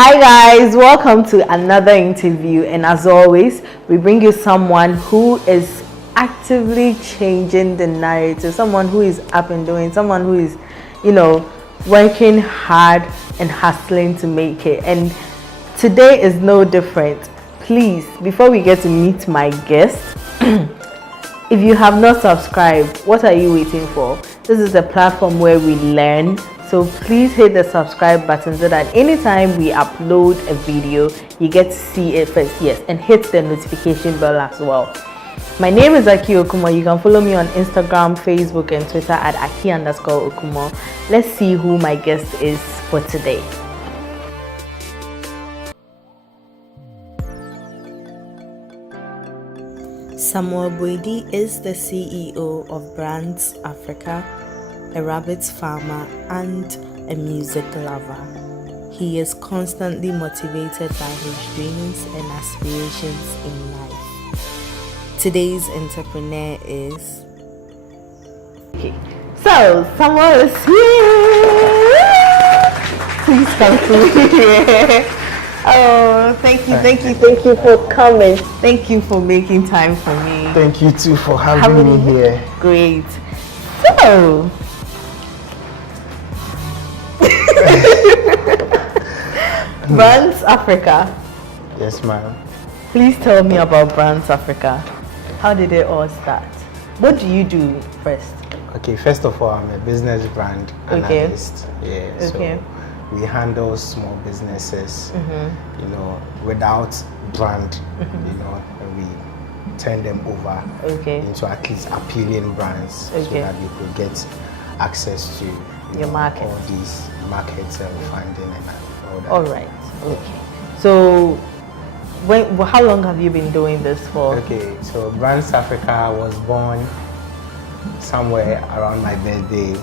Hi guys, welcome to another interview, and as always we bring you someone who is actively changing the narrative, someone who is up and doing, someone who is, working hard and hustling to make it. And today is no different. Please, before we get to meet my guest, if you have not subscribed, what are you waiting for? This is a platform where we learn. So please hit the subscribe button so that anytime we upload a video, you get to see it first. Yes, and hit the notification bell as well. My name is Aki Okumo. You can follow me on Instagram, Facebook, and Twitter at Aki_Okumo. Let's see who my guest is for today. Samuel Boadi is the CEO of Brands Africa, a rabbit farmer, and a music lover. He is constantly motivated by his dreams and aspirations in life. Today's entrepreneur is... Okay, so Samuel is here. Please come through here. Oh, thank you for coming. Thank you for making time for me. Thank you too for having me here. Great. So, Brands Africa. Yes, ma'am. Please tell me about Brands Africa. How did it all start? What do you do first? Okay, first of all, I'm a business brand analyst. Yeah, okay. So we handle small businesses, without brand, and we turn them over into at least appealing brands so that they could get access to your market, all these markets and funding and all that. All right. Okay. So, how long have you been doing this for? Okay. So Brands Africa was born somewhere around my birthday.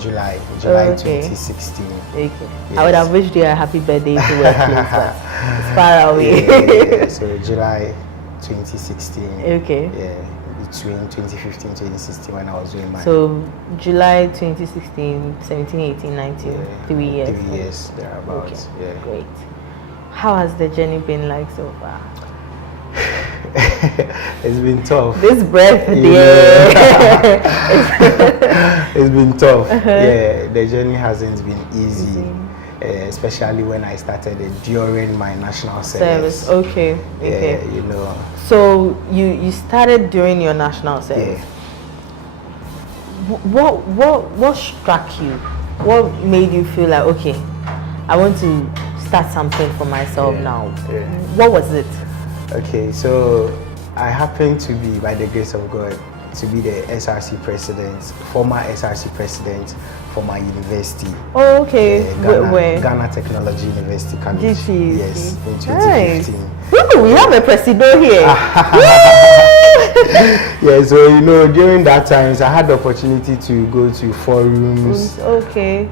July 2016. Okay. Yes. I would have wished you a happy birthday to work place, but it's far away. So July 2016. Okay. Yeah. Between 2015 and 2016 when I was doing my... So, July 2016, 17, 18, 19, 3 years. 3 years, thereabouts. Okay. Yeah. Great. How has the journey been like so far? It's been tough. This breath, it's been tough. Yeah, the journey hasn't been easy. Especially when I started it during my national service. Okay. Yeah, So you started during your national service. Yeah. What struck you? What made you feel like, okay, I want to start something for myself now? Yeah. What was it? Okay, so I happened to be, by the grace of God, to be the SRC president, former SRC president for my university. Oh, okay. Where? Ghana Technology University, Cambridge. GTC. Yes, in 2015. Nice. Ooh, we have a president here. Yeah, so during that times I had the opportunity to go to forums,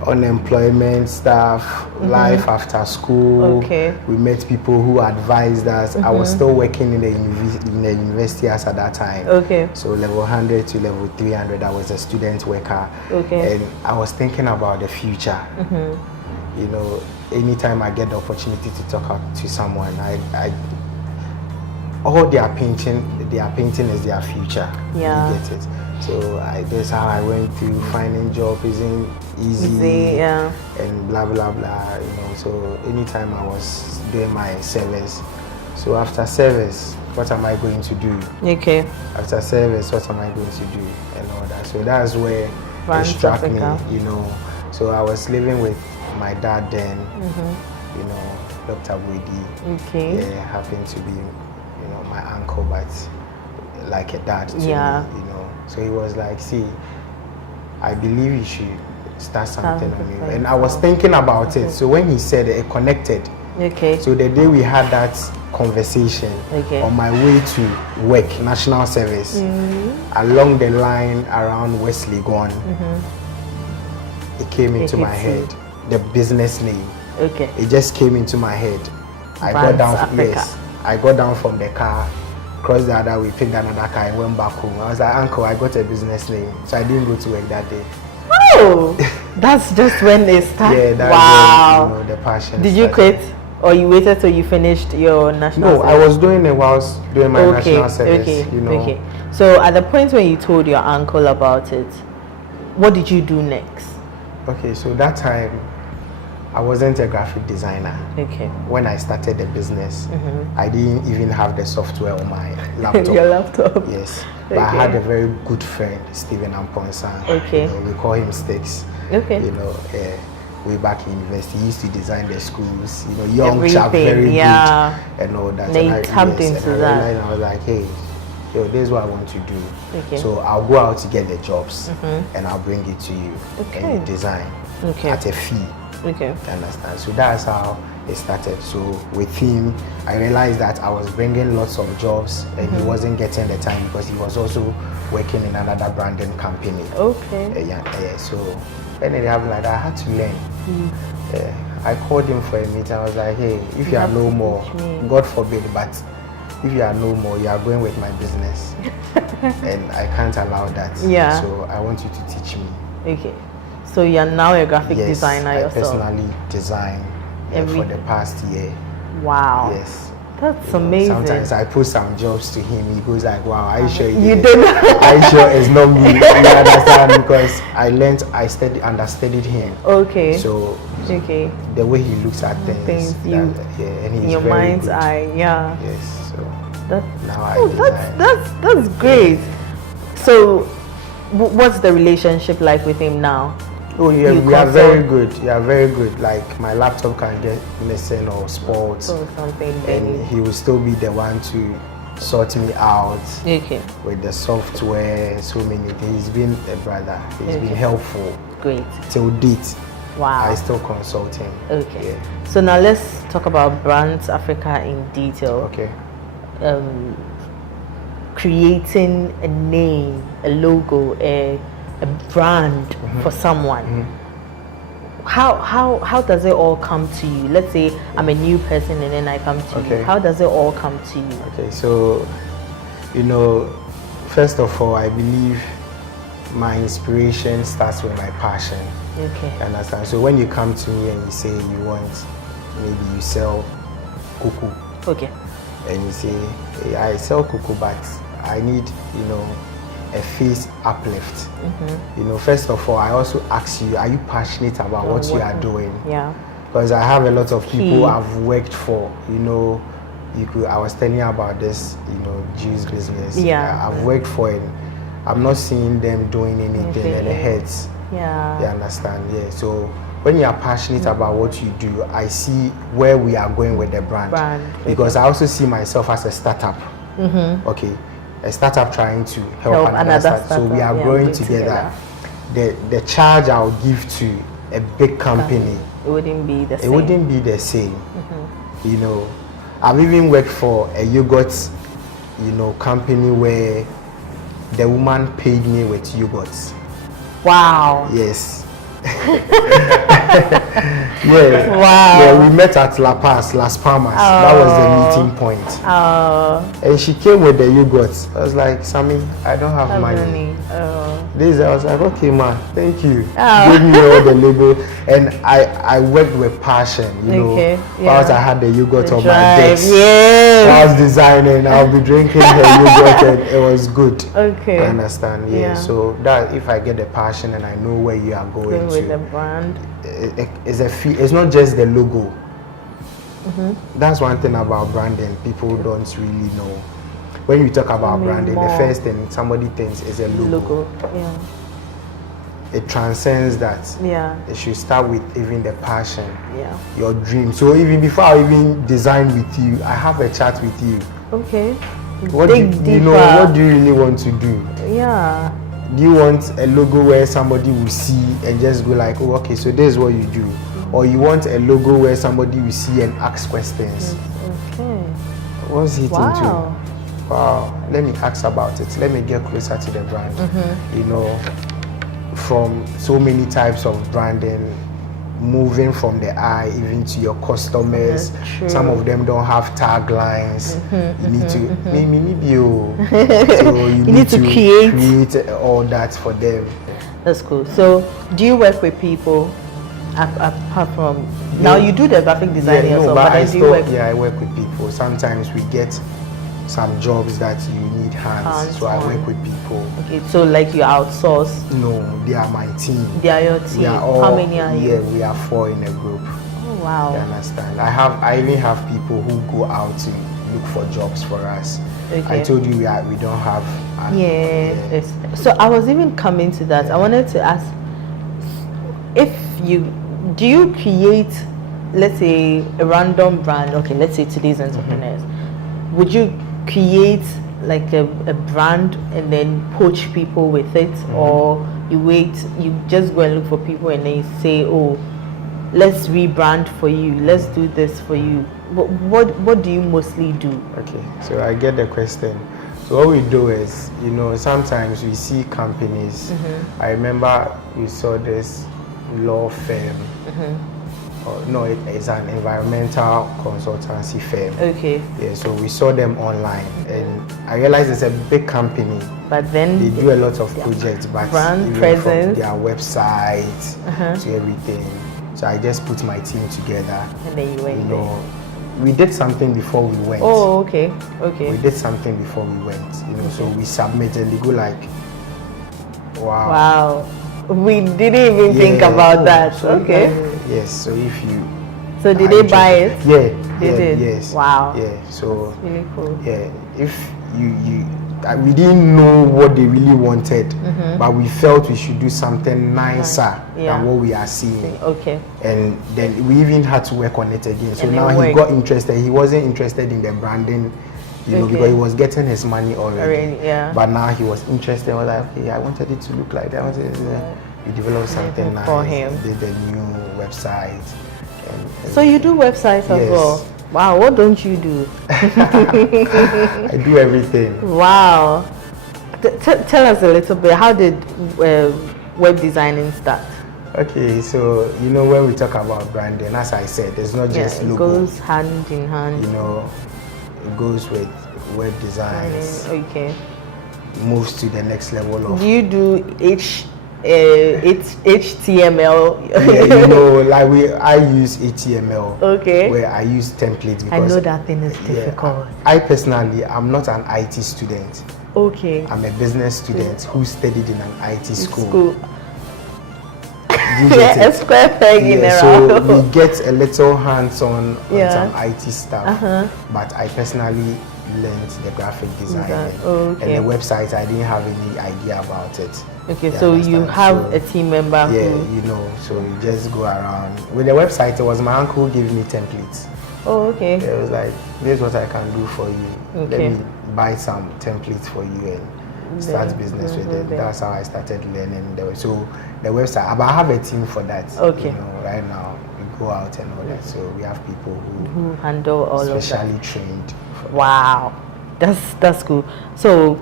unemployment stuff, life after school. We met people who advised us. I was still working in the university as at that time. So level 100 to level 300, I was a student worker. And I was thinking about the future. Anytime I get the opportunity to talk to someone, all they are painting is their future. Yeah. You get it. So that's how I went through. Finding job isn't easy. And blah blah blah. So anytime I was doing my service. So after service, what am I going to do? Okay. After service, what am I going to do? And all that. So that's where Brands it struck Africa. me. So I was living with my dad then. Dr. Boadi. Yeah, happened to be my uncle, but like a dad to me, So he was like, see, I believe you should start something on you. And I was thinking about it. So when he said it connected. So the day we had that conversation on my way to work, national service, along the line around West Legon, it came into my head, the business name. It just came into my head. I got down from the car, crossed the other way, picked another car, and went back home. I was like, Uncle, I got a business name, so I didn't go to work that day. Oh! That's just when they start. Yeah, that's wow. when, the passion. Did you quit, or you waited till you finished your national? No, service? I was doing it whilst doing my national service. Okay. Okay. So at the point when you told your uncle about it, what did you do next? Okay, so that time I wasn't a graphic designer. Okay. When I started the business, I didn't even have the software on my laptop. Your laptop? Yes. But I had a very good friend, Stephen Amponsa. Okay. We call him Sticks. Okay. Way back in university, he used to design the schools. Young chap, very good, and all that. They tapped into that. And I was like, hey, this is what I want to do. Okay. So I'll go out to get the jobs, and I'll bring it to you, and you design at a fee. Okay. You understand? So that's how it started. So with him, I realized that I was bringing lots of jobs, and he wasn't getting the time because he was also working in another branding company. Okay. So when it happened like that, I had to learn. I called him for a meeting. I was like, hey, if you are no more, God forbid, but if you are no more, you are going with my business. And I can't allow that. Yeah. So I want you to teach me. Okay. So you are now a graphic designer yourself? Yes, I personally design for the past year. Wow. Yes. That's amazing. Sometimes I put some jobs to him. He goes like, wow, are you sure you did? Are you sure it's not me? You understand? Because I understudied him. Okay. So the way he looks at things, and he's in your very mind's good. eye, yeah. Yes. So now that's great. So what's the relationship like with him now? Oh yeah, we are very good. You are very good. Like my laptop can get missing or spoiled, or something, and he will still be the one to sort me out. Okay. With the software, so many things. He's been a brother. He's been helpful. Great. Till date. Wow. I still consult him. Okay. Yeah. So now let's talk about Brands Africa in detail. Okay. Creating a name, a logo, a brand for someone. How does it all come to you? Let's say I'm a new person and then I come to you. How does it all come to you? Okay, so first of all, I believe my inspiration starts with my passion. Okay. You understand? So when you come to me and you say maybe you sell kuku. Okay. And you say, hey, I sell kuku, but I need, a face uplift. First of all, I also ask you, are you passionate about what you are doing? Yeah. Because I have a lot of people I've worked for, I was telling you about this, juice business. Yeah. I've worked for it. I'm not seeing them doing anything and it hurts. Yeah. You understand? Yeah. So when you are passionate about what you do, I see where we are going with the brand. Because I also see myself as a startup. Okay. A startup trying to help another startup. So we are growing together. The charge I'll give to a big company, it wouldn't be the same. It wouldn't be the same. I've even worked for a yogurt, company where the woman paid me with yogurts. Wow. Yes. Yeah. Wow. Yeah, we met at La Paz, Las Palmas. That was the meeting point. And she came with the yogurts. I was like, Sammy, I don't have money. This I was like, okay, ma, thank you. Give me all the label, and I worked with passion. Whilst I had the yogurt on my desk. Yes. I was designing. I'll be drinking the yogurt, and it was good. Okay. I understand. Yeah. So that if I get the passion and I know where you are going with the brand, it's not just the logo. That's one thing about branding people don't really know. When you talk about branding, the first thing somebody thinks is a logo. Yeah. It transcends that. Yeah. It should start with even the passion. Yeah. Your dream. So even before I even design with you, I have a chat with you. Okay. What do you really want to do? Yeah. Do you want a logo where somebody will see and just go like, oh, okay, so this is what you do? Or you want a logo where somebody will see and ask questions? Okay. What's it Wow. into? Wow, let me ask about it. Let me get closer to the brand. From so many types of branding, moving from the eye even to your customers. Some of them don't have taglines. You need to so you need to create all that for them. That's cool. So, do you work with people apart from now? You do the graphic design yourself, but then do you work? Yeah, I work with people. Sometimes we get some jobs that you need hands, so I work with people. Okay, so like you outsource? No, they are my team. They are your team. How many are you? Yeah, we are 4 in a group. Oh wow! You understand? I even have people who go out to look for jobs for us. Okay. I told you we don't have. Yes. So I was even coming to that. I wanted to ask if do you create, let's say, a random brand? Okay, let's say today's entrepreneurs. Would you create like a brand and then poach people with it, or you just go and look for people and then you say, oh, let's rebrand for you, let's do this for you? What do you mostly do? Okay, so I get the question. So what we do is, sometimes we see companies. I remember we saw this law firm. No, it's an environmental consultancy firm. Okay. Yeah, so we saw them online, and I realized it's a big company. But then they do a lot of projects, but brand presence, their website to everything. So I just put my team together. And then you went. We did something before we went. Oh, okay. Okay. We did something before we went. So we submitted. They go like, wow. Wow. We didn't even think about that. So okay. Yes. So if you. So did they buy it? Yeah. They did. Yes. Wow. Yeah. So. That's really cool. Yeah. If we didn't know what they really wanted, but we felt we should do something nicer than what we are seeing. Okay. And then we even had to work on it again. So now he got interested. He wasn't interested in the branding, because he was getting his money already. But now he was interested. I was like, okay, I wanted it to look like that. We developed something nice for him. Did a new website. So you do websites as well? Wow, what don't you do? I do everything. Wow. Tell us a little bit, how did web designing start? Okay, so when we talk about branding, as I said, it's not just logo. It goes hand in hand. It goes with web designs. Okay. Moves to the next level of. Do you do HTML? I use HTML. Okay. Where I use templates because I know that thing is difficult. I personally, I'm not an IT student. Okay. I'm a business student who studied in an IT school. A square peg in a round. So we get a little hands-on on some IT stuff. But I personally learned the graphic design and the website. I didn't have any idea about it. Okay, so you have a team member so you just go around. With the website, it was my uncle who gave me templates. Oh, okay. It was like, this is what I can do for you. Okay. Let me buy some templates for you and start business with it. That's how I started learning. So the website, but I have a team for that. Okay. Right now, we go out and all that. So we have people who handle all of that. Specially trained. Wow, that's cool. So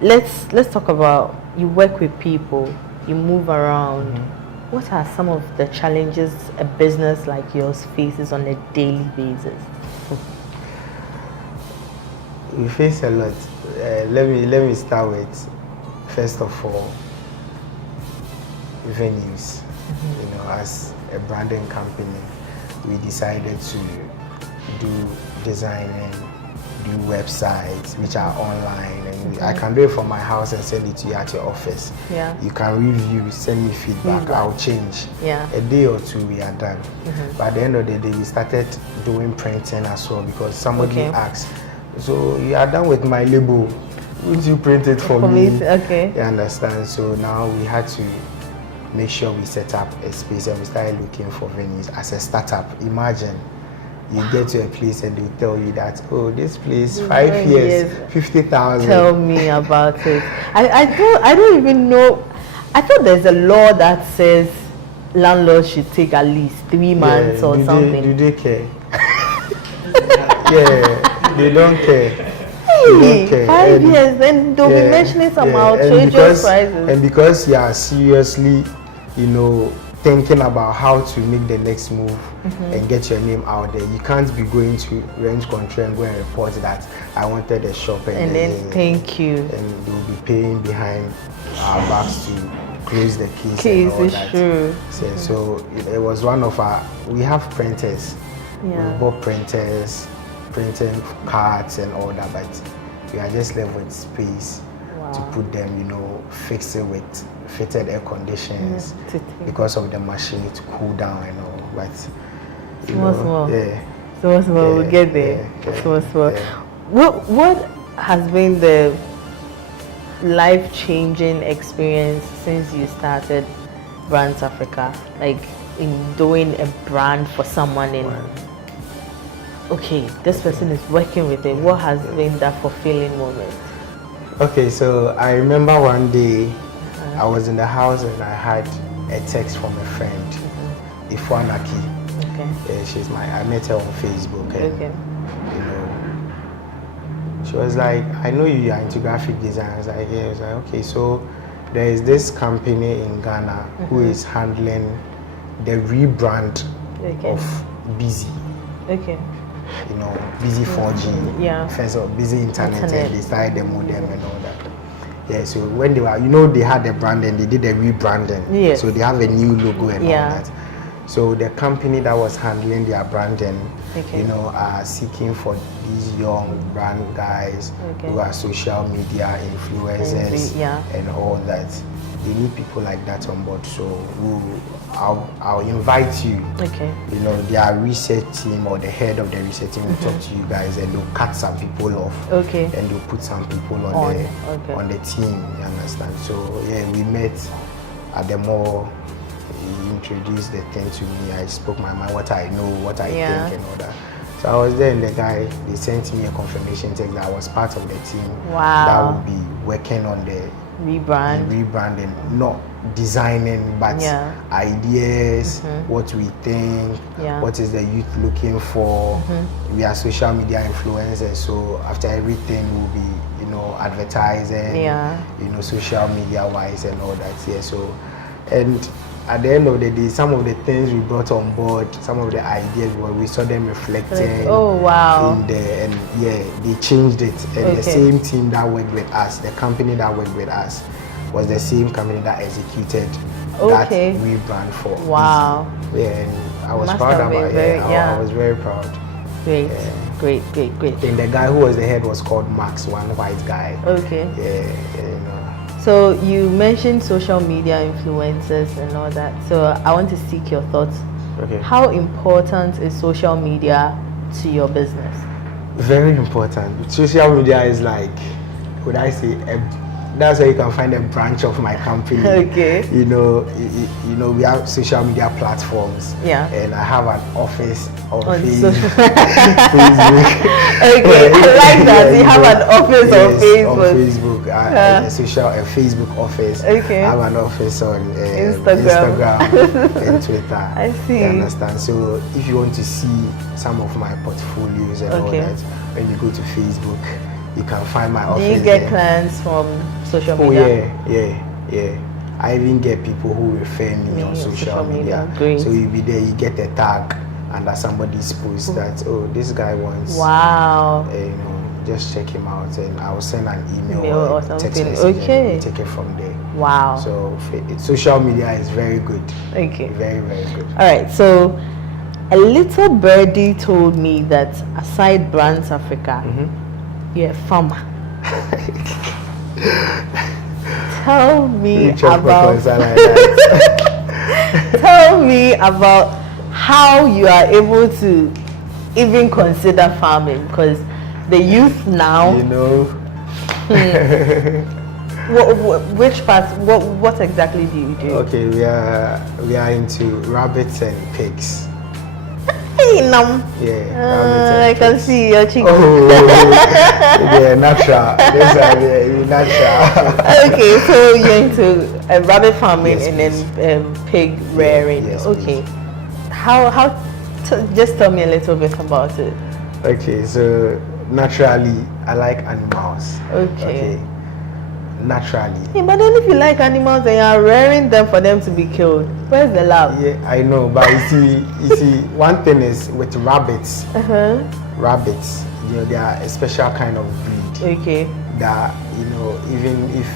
let's talk about, you work with people, you move around. What are some of the challenges a business like yours faces on a daily basis? We face a lot. Let me start with, first of all, venues. As a branding company, we decided to do designing, do websites which are online, and I can do it from my house and send it to you at your office. You can review, send me feedback. I'll change. A day or two we are done. But at the end of the day, we started doing printing as well, because somebody asked, so you are done with my label, would you print it for me? Okay. You understand? So now we had to make sure we set up a space, and we started looking for venues as a startup. Imagine you get to a place and they tell you that, oh, this place, 5 years, 50,000. Tell me about it. I don't even know. I thought there's a law that says landlords should take at least 3 months or something. Do they care? They don't care. Hey, 5 years, then they'll be mentioning some outrageous prices. And because you are seriously, thinking about how to make the next move and get your name out there, you can't be going to rent control and go and report that I wanted a shop and then thank you. And they'll be paying behind our backs to close the case Case and all is that. true. So it was one of our. We have printers. Yeah. We bought printers, printing cards and all that, but we are just left with space to put them. You know, fix it with fitted air conditions because of the machine to cool down and all. But small. Yeah. Small. Yeah, We'll get there. Yeah, Small. Yeah. What has been the life-changing experience since you started Brands Africa? Like in doing a brand for someone in. Okay, this person is working with it. What has been that fulfilling moment? Okay, so I remember one day I was in the house and I had a text from a friend, Aki. Okay. I met her on Facebook. And, you know, she was like, I know you are into graphic design. I was like, yeah. I was like, okay, so there is this company in Ghana who is handling the rebrand of Busy. Okay. You know, Busy 4G, first of all, Busy Internet, and they started the modem and all that. Yeah, so when they were, you know, they had the brand and they did the rebranding. Yeah. So they have a new logo and all that. So the company that was handling their branding, you know, are seeking for these young brand guys who are social media influencers and all that. They need people like that on board. So I'll invite you. Okay. You know, their research team or the head of the research team will talk to you guys and they'll cut some people off. Okay. And they'll put some people on the team. You understand? So yeah, we met at the mall. He introduced the thing to me. I spoke my mind, what I know, what I think, and all that. So I was there, and they sent me a confirmation text that I was part of the team that would be working on the rebranding, not designing, but ideas, what we think, what is the youth looking for. We are social media influencers, so after everything we'll be, you know, advertising, you know, social media wise and all that. Yeah, so and at the end of the day, some of the things we brought on board, some of the ideas, we saw them reflecting in there, and they changed it. And the same team that worked with us, the company that worked with us, was the same company that executed that rebrand for Busy. Yeah, and I was proud about it. I was very proud. Great, great. And the guy who was the head was called Max, one white guy. Okay. Yeah, you know. So you mentioned social media influencers and all that. So I want to seek your thoughts. Okay. How important is social media to your business? Very important. Social media is like, would I say, that's where you can find a branch of my company. Okay. You know, we have social media platforms. Yeah. And I have an office on Facebook. Okay, I like that. You have an office on Facebook. On Facebook, a Facebook office. Okay. I have an office on Instagram and Twitter. I see. You understand? So if you want to see some of my portfolios and all that, when you go to Facebook, you can find my office. Do you get clients from social media? Oh yeah. I even get people who refer me on social media. Great. So you be there, you get a tag under somebody's post that this guy wants. You know, just check him out, and I'll send an email or text message. Okay. And take it from there. Wow. So social media is very good. Okay. Very, very good. All right. So a little birdie told me that aside Brands Africa, you're a farmer. Tell me about tell me about how you are able to even consider farming, because the youth now, you know, which part, what exactly do you do? Okay, we are into rabbits and pigs. I can see your chicken. Yeah, natural. Natural. Okay, so you're into rabbit farming and then pig rearing. Yes, okay. How? Just tell me a little bit about it. Okay, so naturally, I like animals. Okay. Naturally. Yeah, but then if you like animals and you are rearing them for them to be killed, where's the love? Yeah, I know, but you see, one thing is with rabbits. Rabbits, you know, they are a special kind of breed. Okay. That, you know, even if,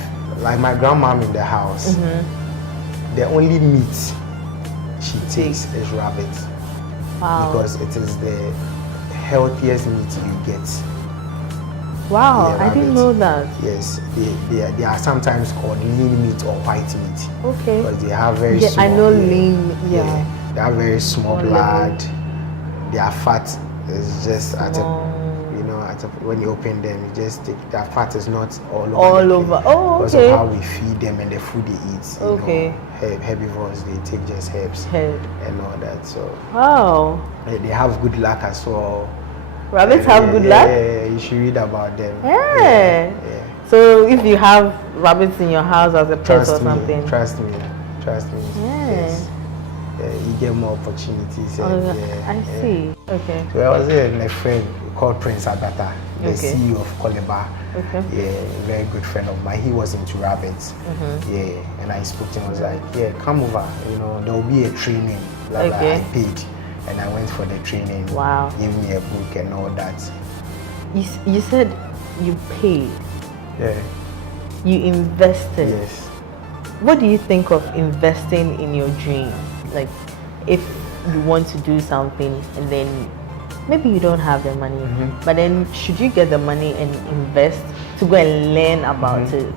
like my grandmom in the house, the only meat she takes is rabbit. Wow. Because it is the healthiest meat you get. Wow, I didn't know that. Yes, they are sometimes called lean meat or white meat. Okay. Because they have very small. I know lean. Yeah. They have very small blood. Their fat is just at a, when you open them, you just take their fat is not all over. Oh, okay. Because of how we feed them and the food they eat. Okay. Herbivores, they take just herbs and all that. So. Wow. They have good luck as well. Rabbits have good luck? Yeah, you should read about them. Yeah. So if you have rabbits in your house as a pet or something. Trust me. Yes. You get more opportunities. I see. Okay. So I was there and a friend called Prince Adata, the CEO of Koleba. Okay. Yeah, very good friend of mine. He was into rabbits. Yeah, and I spoke to him. I was like, yeah, come over. There will be a training. Blah, blah. I paid. And I went for the training. Wow. Gave me a book and all that. You said you paid. Yeah. You invested. Yes. What do you think of investing in your dream? Like, if you want to do something and then maybe you don't have the money, but then should you get the money and invest to go and learn about it?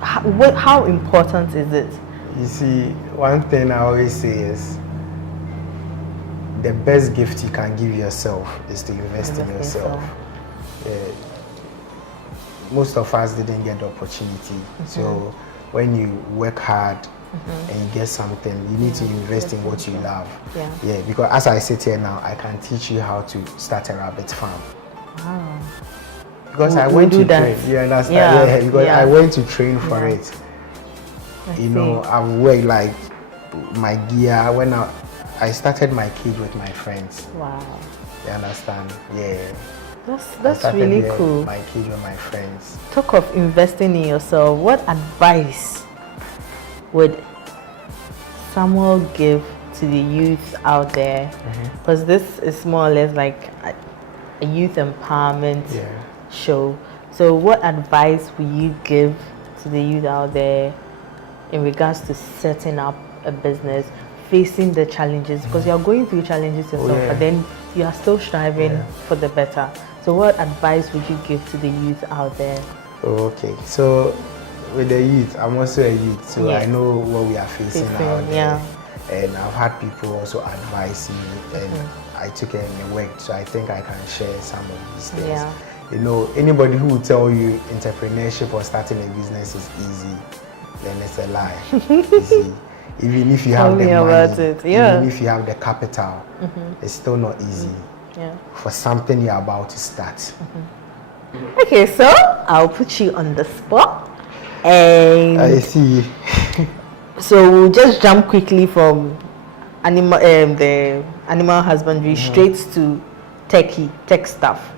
How important is it? You see, one thing I always say is, the best gift you can give yourself is to invest in yourself. Most of us didn't get the opportunity. So when you work hard and you get something, you need to invest in what you love. Yeah, because as I sit here now, I can teach you how to start a rabbit farm. Wow. Because I went to train. You understand? Yeah, because I went to train for it. I've worked like my gear when I started my cage with my friends. Wow. You understand? Yeah. That's really cool. My cage with my friends. Talk of investing in yourself. What advice would Samuel give to the youth out there? Because this is more or less like a youth empowerment show. So what advice will you give to the youth out there in regards to setting up a business, facing the challenges, because you are going through challenges yourself, but then you are still striving for the better? So what advice would you give to the youth out there? Okay, so with the youth, I'm also a youth, so I know what we are facing out there. And I've had people also advise me, and I took it and it worked, so I think I can share some of these things. Anybody who will tell you entrepreneurship or starting a business is easy, then it's a lie. Easy. Even if you have the money, even if you have the capital, it's still not easy for something you're about to start. Okay, so I'll put you on the spot. And I see. So we'll just jump quickly from the animal husbandry straight to tech stuff.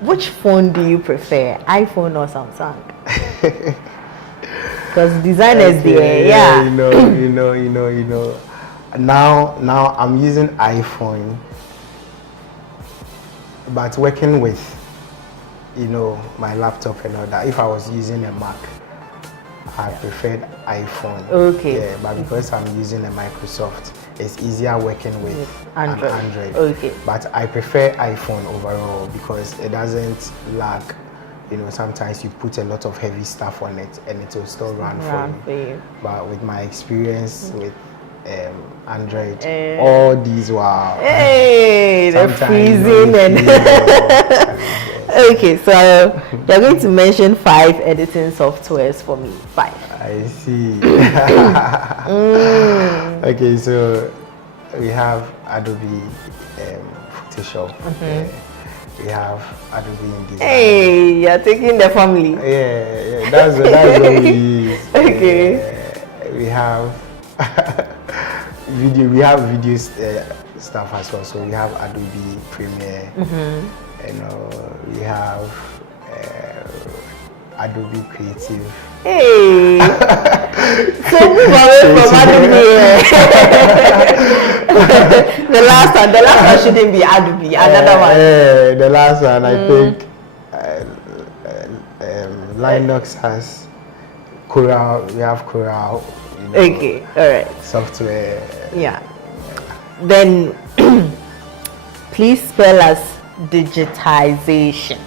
Which phone do you prefer, iPhone or Samsung? Because designers there, Now I'm using iPhone, but working with, my laptop and all that. If I was using a Mac, I preferred iPhone. Okay. Yeah, but because I'm using a Microsoft, it's easier working with Android. Okay. But I prefer iPhone overall because it doesn't lag. Sometimes you put a lot of heavy stuff on it and it will still run for you. But with my experience with Android, all these the freezing and okay, so you're going to mention 5 editing softwares for me. 5. I see. Okay, so we have Adobe Photoshop. We have Adobe InDesign. Hey, you're taking the family. Yeah, that's what we use. Okay. We have video. We have video stuff as well. So we have Adobe Premiere. We have Adobe Creative. Hey. So move away from Adobe. The last one shouldn't be Adobe. Another one. The last one, I think Linux has Corel. We have Corel. Okay, all right. Software. Yeah. Then please spell us digitization.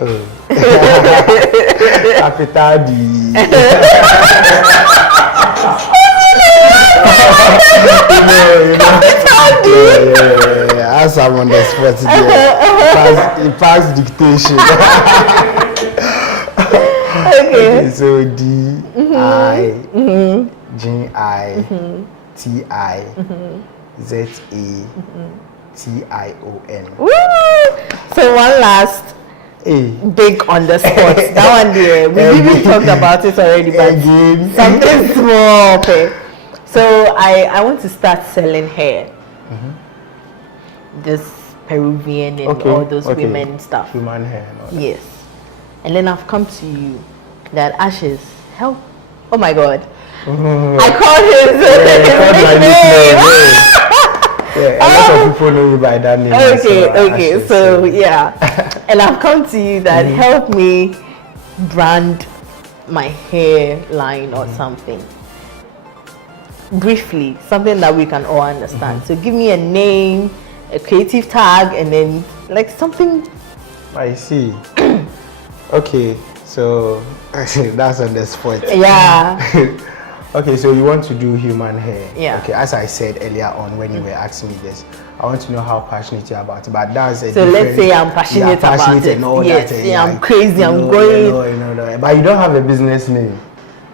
Oh. Capital D. As I'm on the spot there, pass dictation. Okay, so D I G I T I Z A T I O N. So one last big on the spot. That one there, we even talked about it already, but something small. Okay. So I want to start selling hair. This Peruvian and all those women stuff. Human hair. Yes. And then I've come to you that Ashes, help. Oh my God. I called his nickname. A lot of people know you by that name. Okay. So yeah. And I've come to you that help me brand my hairline or something. Briefly, something that we can all understand. So give me a name, a creative tag, and then like something. I see. Okay, so that's on the spot. Yeah. Okay, so you want to do human hair. Yeah. Okay, as I said earlier on when you were asking me this, I want to know how passionate you are about it. But that's a so let's say I'm passionate about it. And all yes, that, I'm crazy. I'm going. But you don't have a business name.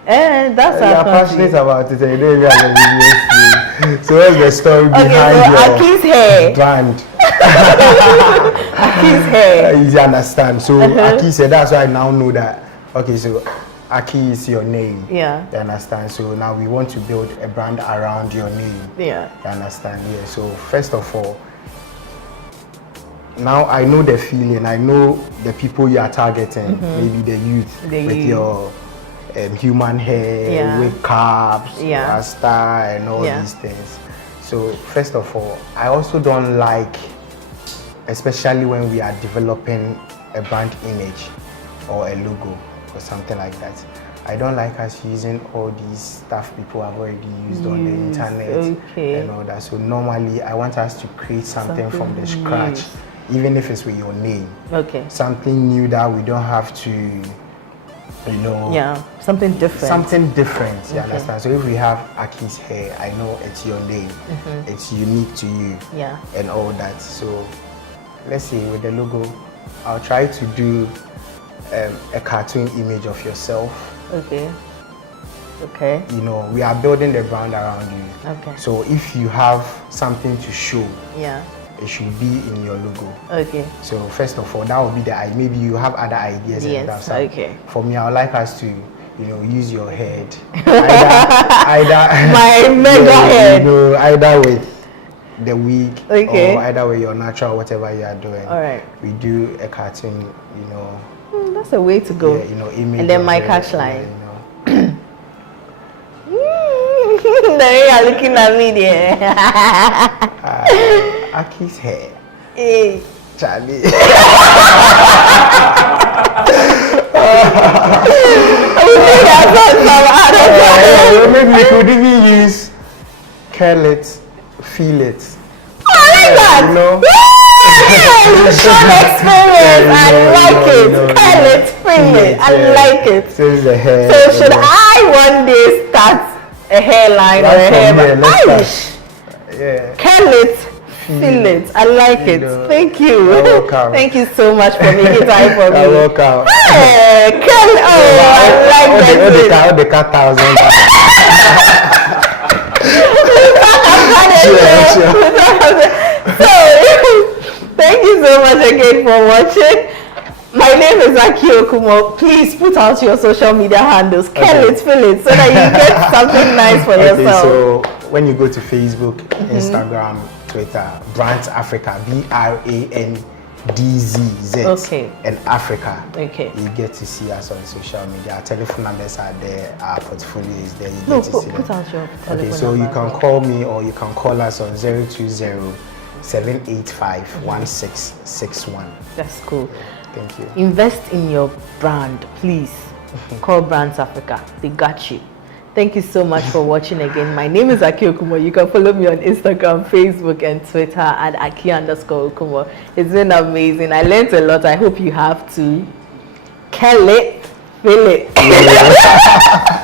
That's you're passionate about it and you don't even have a business name. So what's the story behind your Aki's hair brand? Aki's hair. Easy to understand. So Aki said that's why I now know that. Okay, so Aki is your name. Yeah. You understand? So now we want to build a brand around your name. Yeah. You understand? Yeah. So first of all, now I know the feeling. I know the people you are targeting. Maybe the youth with your human hair, wig caps, rasta, and all these things. So first of all, I also don't like, especially when we are developing a brand image or a logo or something like that, I don't like us using all these stuff people have already used on the internet and all that. So normally I want us to create something from the scratch, even if it's with your name. Something new that we don't have to, something different. You understand? So if we have Aki's hair, I know it's your name. It's unique to you. And all that. So let's see, with the logo, I'll try to do a cartoon image of yourself. Okay. We are building the brand around you. So if you have something to show, it should be in your logo. So first of all, that would be maybe you have other ideas and stuff. For me, I would like us to, use your head. Either my mega head. Either with the wig or either with your natural, whatever you are doing. We do a cartoon, that's a way to go. Image. And then my catch line. There you are looking at me there. Aki's hair. Hey. Charlie. Maybe we could even use curl it, feel it. I like that. Short experience. I like it. Curl it, feel it. I like it. So the hair. So should I one day start a hairline or a hair? Curl it, feel it. I like it. Thank you. Thank you so much for making time for me. You're welcome. Hey, curl. I like that. The cat thousand. So, thank you so much again for watching. My name is Aki Okumo. Please put out your social media handles. Curl it, feel it, so that you get something nice for yourself. So when you go to Facebook, Instagram, Twitter, Brands Africa, BRANDZZ, and Africa, you get to see us on social media. Our telephone numbers are there, our portfolio is there. You get to see put out your telephone so you can call me or you can call us on 020-785-1661. That's cool. Thank you. Invest in your brand, please. Call Brands Africa. They got you. Thank you so much for watching again. My name is Aki Okumo. You can follow me on Instagram, Facebook, and Twitter at Aki_Okumo. It's been amazing. I learned a lot. I hope you have to. Kill it. Feel it.